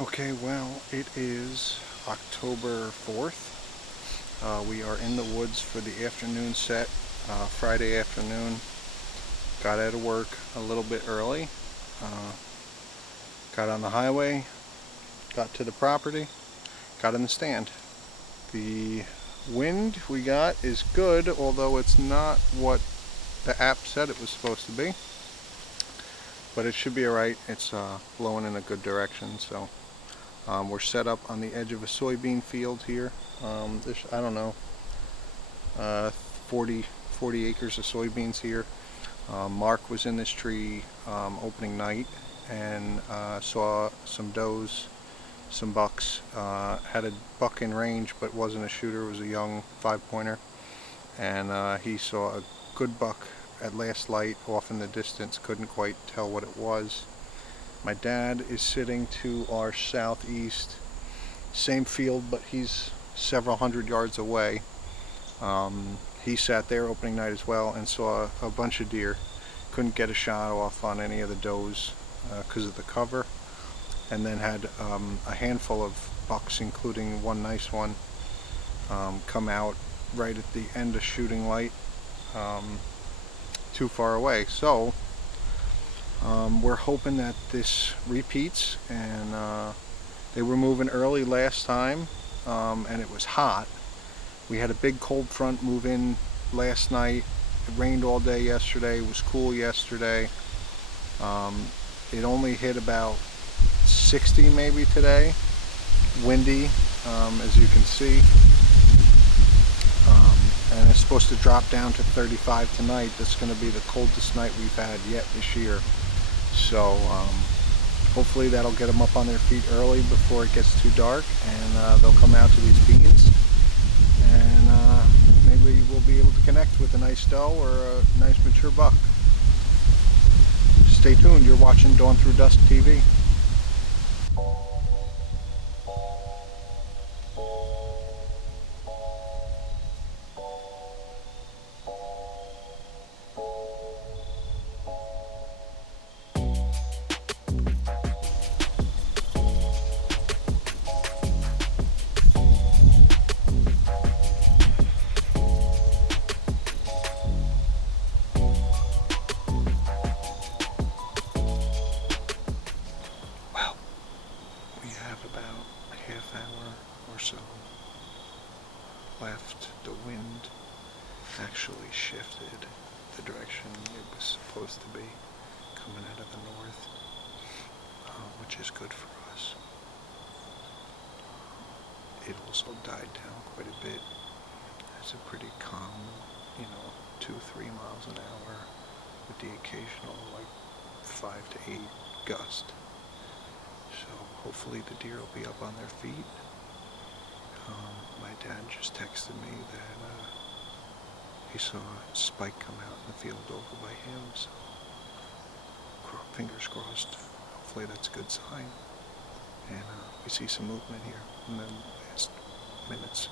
Okay, well, it is October 4th. We are in the woods for the afternoon set, Friday afternoon. Got out of work a little bit early. Uh, got on the highway, got to the property, got in the stand. The wind we got is good, although it's not what the app said it was supposed to be. But it should be alright. It's blowing in a good direction, so we're set up on the edge of a soybean field here. I don't know, 40 acres of soybeans here. Mark was in this tree opening night and saw some does, some bucks. Had a buck in range but wasn't a shooter, it was a young 5-pointer. And he saw a good buck at last light off in the distance, couldn't quite tell what it was. My dad is sitting to our southeast, same field, but he's several hundred yards away. He sat there opening night as well and saw a bunch of deer. Couldn't get a shot off on any of the does because of the cover, and then had a handful of bucks, including one nice one, come out right at the end of shooting light, too far away. So we're hoping that this repeats, and they were moving early last time, and it was hot. We had a big cold front move in last night. It rained all day yesterday. It was cool yesterday. It only hit about 60 maybe today. Windy, as you can see. And it's supposed to drop down to 35 tonight. That's going to be the coldest night we've had yet this year. So hopefully that'll get them up on their feet early before it gets too dark, and they'll come out to these beans, and maybe we'll be able to connect with a nice doe or a nice mature buck. Stay tuned. You're watching Dawn Through Dusk TV. About a half hour or so left. The wind actually shifted the direction it was supposed to be, coming out of the north, which is good for us. It also died down quite a bit. It's a pretty calm, 2-3 miles an hour with the occasional 5 to 8 gust. So hopefully the deer will be up on their feet. My dad just texted me that he saw a spike come out in the field over by him, so fingers crossed. Hopefully that's a good sign. And we see some movement here in the last minutes.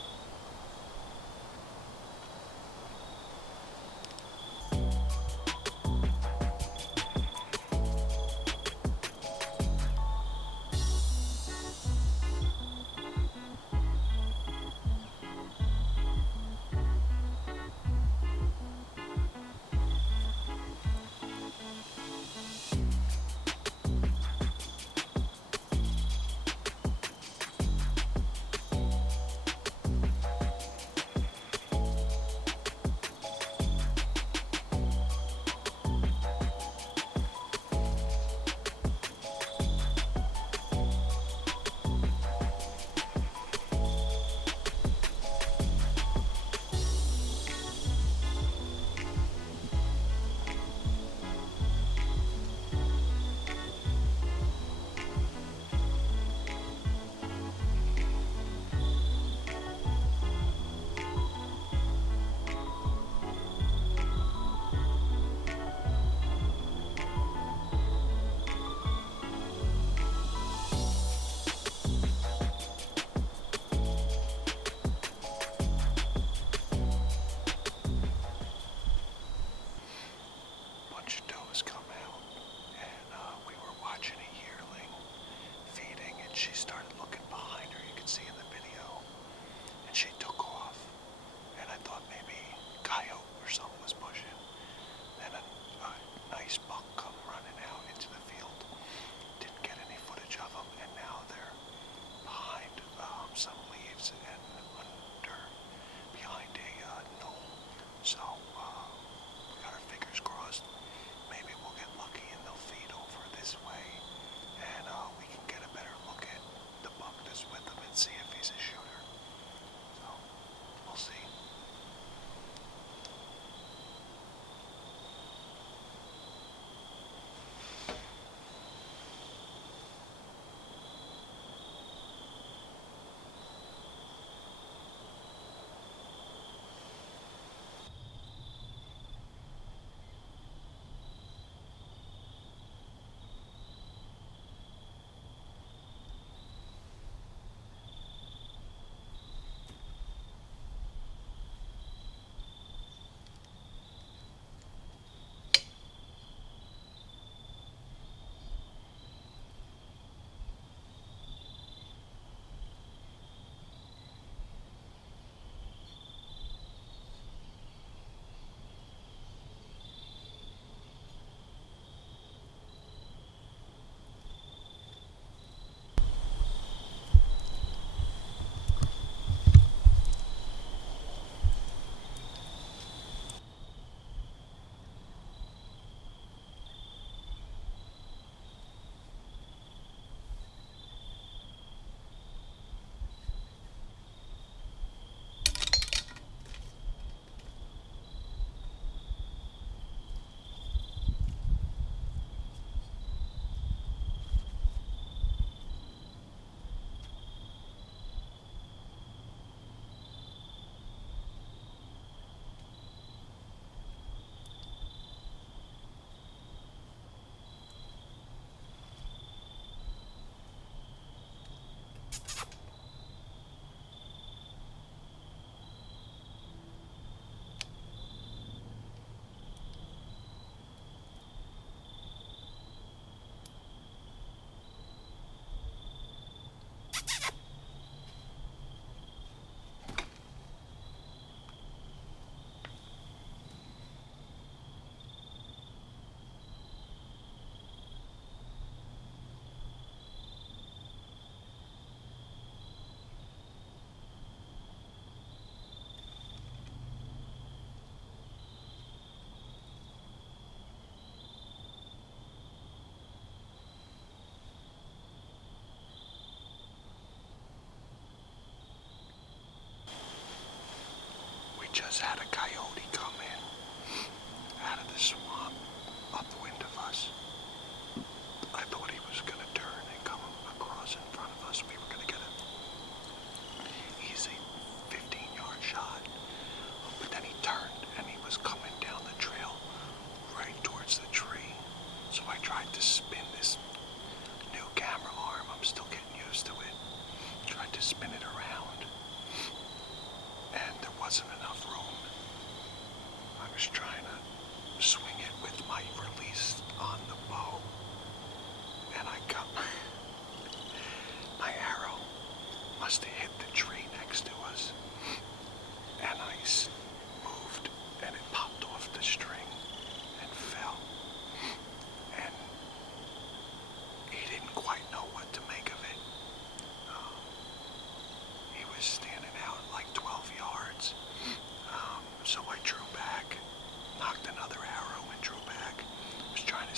She's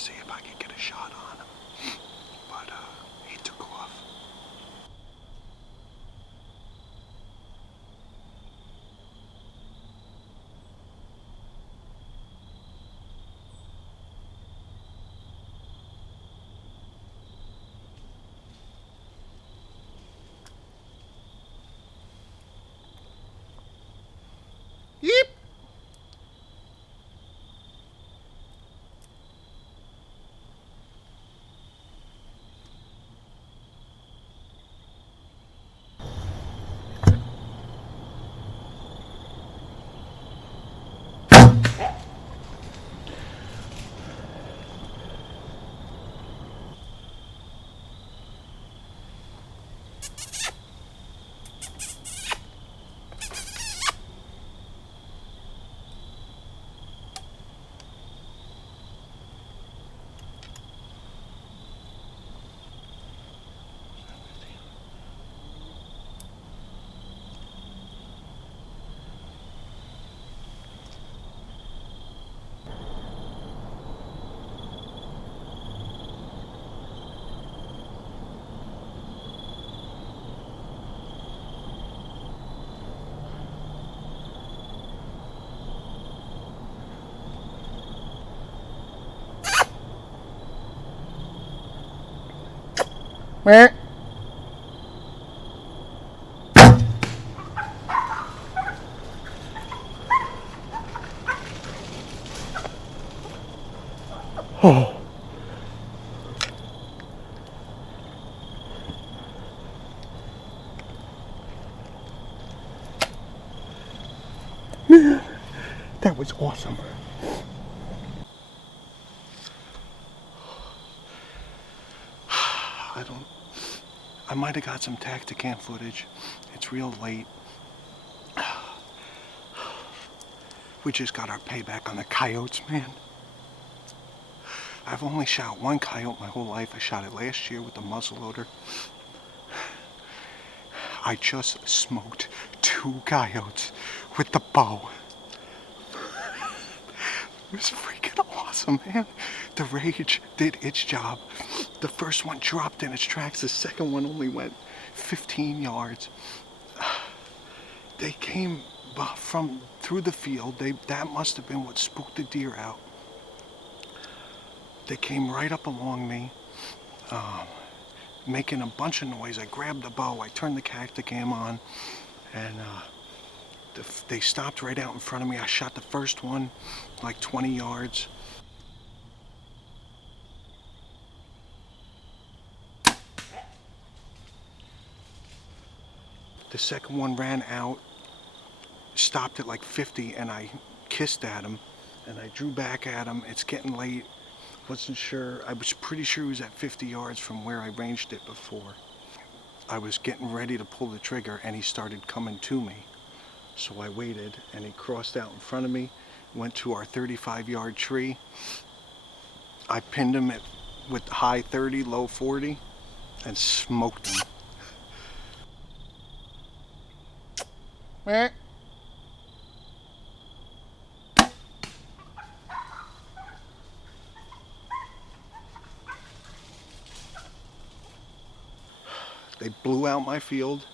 see if I can get a shot on him, but he took off. Yeep! Meh. Oh. Man, that was awesome. I might have got some Tacticam footage. It's real late. We just got our payback on the coyotes, man. I've only shot one coyote my whole life. I shot it last year with the muzzleloader. I just smoked 2 coyotes with the bow. It was freaking awesome, man. The rage did its job. The first one dropped in its tracks. The second one only went 15 yards. They came from through the field. That must have been what spooked the deer out. They came right up along me, making a bunch of noise. I grabbed the bow. I turned the Tacticam on, and they stopped right out in front of me. I shot the first one like 20 yards. The second one ran out, stopped at like 50, and I kissed at him, and I drew back at him. It's getting late. Wasn't sure. I was pretty sure he was at 50 yards from where I ranged it before. I was getting ready to pull the trigger, and he started coming to me. So I waited, and he crossed out in front of me, went to our 35-yard tree. I pinned him with high 30, low 40, and smoked him. Meh. They blew out my field.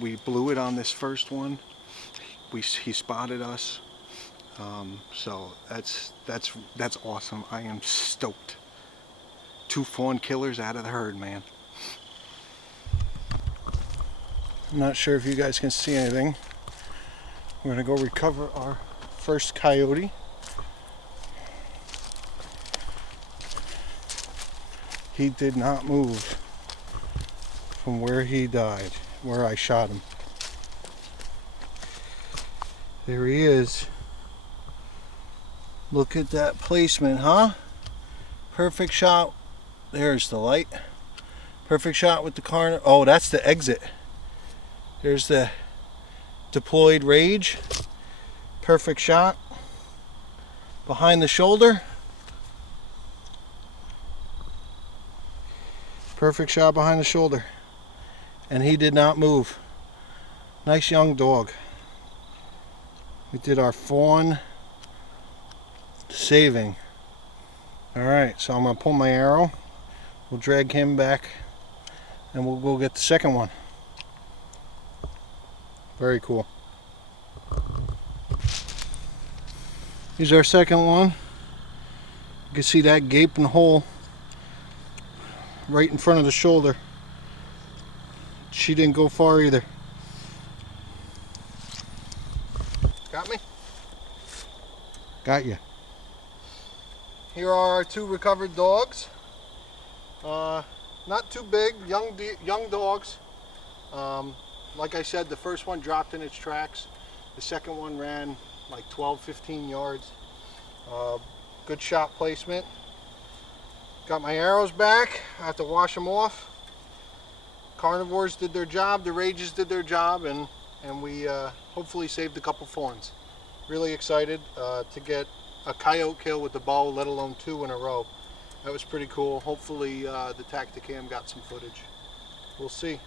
We blew it on this first one. He spotted us. So that's awesome. I am stoked. 2 fawn killers out of the herd, man. I'm not sure if you guys can see anything. We're gonna go recover our first coyote. He did not move from where he died, where I shot him. There he is. Look at that placement, huh? Perfect shot. There's the light. Perfect shot with the car. Oh, that's the exit. There's the deployed rage. Perfect shot. Behind the shoulder. Perfect shot behind the shoulder. And he did not move. Nice young dog. We did our fawn saving. Alright, so I'm going to pull my arrow. We'll drag him back and we'll go get the second one. Very cool. Here's our second one. You can see that gaping hole right in front of the shoulder. She didn't go far either. Got me? Got you. Here are our two recovered dogs. Not too big, young dogs. Like I said, the first one dropped in its tracks. The second one ran like 12-15 yards. Good shot placement. Got my arrows back. I have to wash them off. Carnivores did their job, the rages did their job, and we hopefully saved a couple fawns. Really excited to get a coyote kill with the bow, let alone 2 in a row. That was pretty cool. Hopefully the Tacticam got some footage. We'll see.